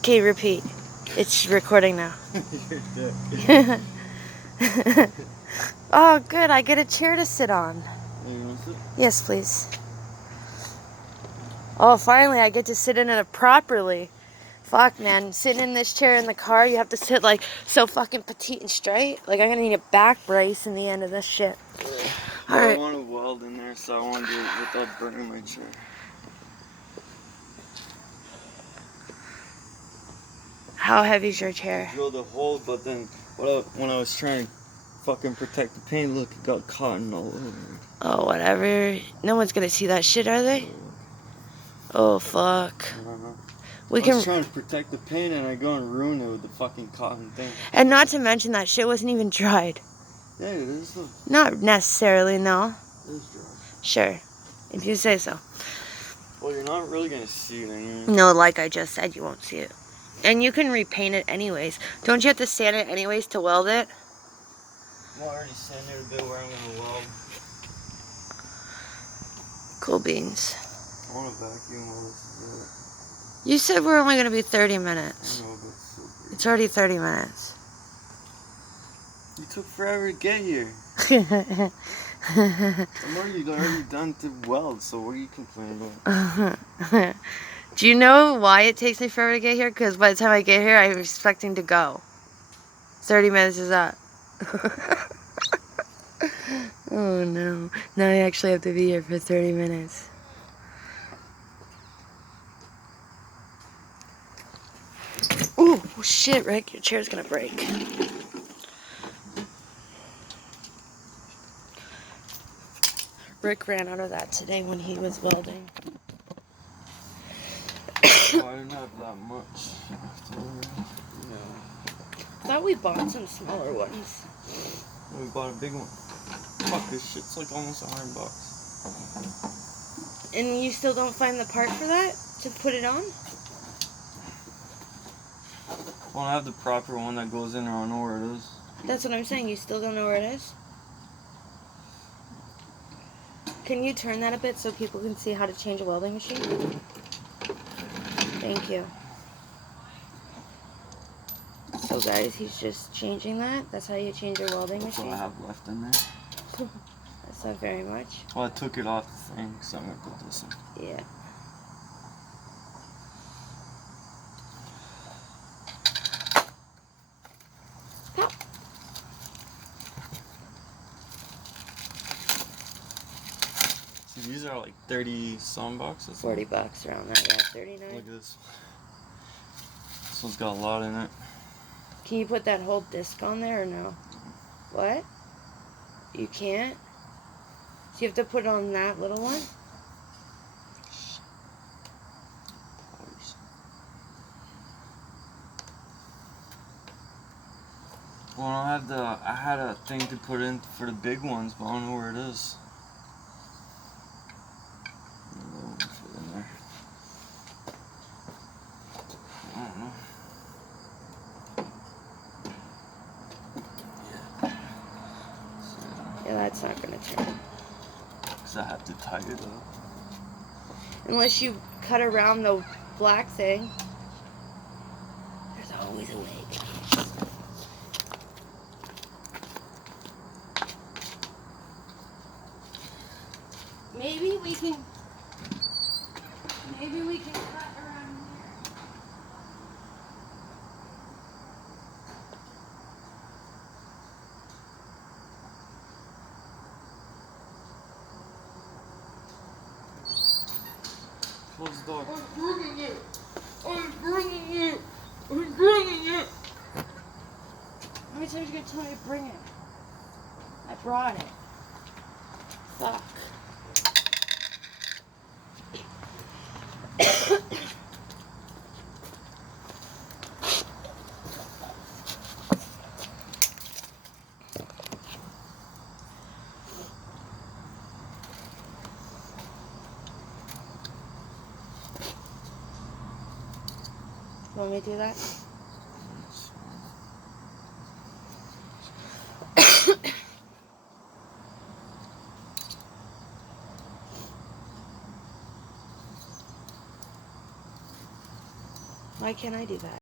Okay, repeat. It's recording now. Oh, good. I get a chair to sit on. You want to sit? Yes, please. Oh, finally, I get to sit in it properly. Fuck, man. Sitting in this chair in the car, you have to sit like so fucking petite and straight. Like, I'm gonna need a back brace in the end of this shit. Well, Alright. I want to weld in there, so I want to do it without burning my chair. How heavy is your chair? I drilled a hole, but then when I was trying to fucking protect the paint, look, it got cotton all over it. Oh, whatever. No one's gonna see that shit, are they? Oh, fuck. We I was can. trying to protect the paint, and I go and ruin it with the fucking cotton thing. And not to mention that shit wasn't even dried. Yeah, it is. Though. Not necessarily, no. It is dry. Sure, if you say so. Well, you're not really gonna see it anyway. No, like I just said, you won't see it. And you can repaint it anyways. Don't you have to sand it anyways to weld it? Well, I already sanded it a bit where I'm gonna weld. Cool beans. I want to vacuum all this. You said we're only gonna be 30 minutes. I know, but it's so big. It's already 30 minutes. You took forever to get here. I'm already done to weld, so what are you complaining about? Do you know why it takes me forever to get here? Because by the time I get here, I'm expecting to go. 30 minutes is up. Oh no. Now I actually have to be here for 30 minutes. Ooh, oh shit, Rick, your chair's gonna break. Rick ran out of that today when he was welding. Oh, I didn't have that much. Yeah. I thought we bought some smaller ones. We bought a big one. Fuck, this shit's like almost $100. And you still don't find the part for that to put it on? Well, I have the proper one that goes in there. I don't know where it is. That's what I'm saying. You still don't know where it is? Can you turn that a bit so people can see how to change a welding machine? Thank you. So guys, he's just changing that. That's how you change your welding That's machine. what I have left in there. That's not very much. Well, I took it off the thing, so I'm gonna put this in. Yeah. Pop. See, these are like 30 some bucks. That's $40 around that, yeah, 39. Look at this. This one's got a lot in it. Can you put that whole disc on there or no? What? You can't? So you have to put it on that little one? Well, I had a thing to put in for the big ones, but I don't know where it is. I don't know. Yeah, that's not gonna turn. Because I have to tighten it up. Unless you cut around the black thing. There's always a way. Maybe we can cut around here. Close the door. I'm bringing it. I'm bringing it. I'm bringing it. How many times are you gonna tell me to bring it? I brought it. Fuck. Want me to do that? Why can't I do that?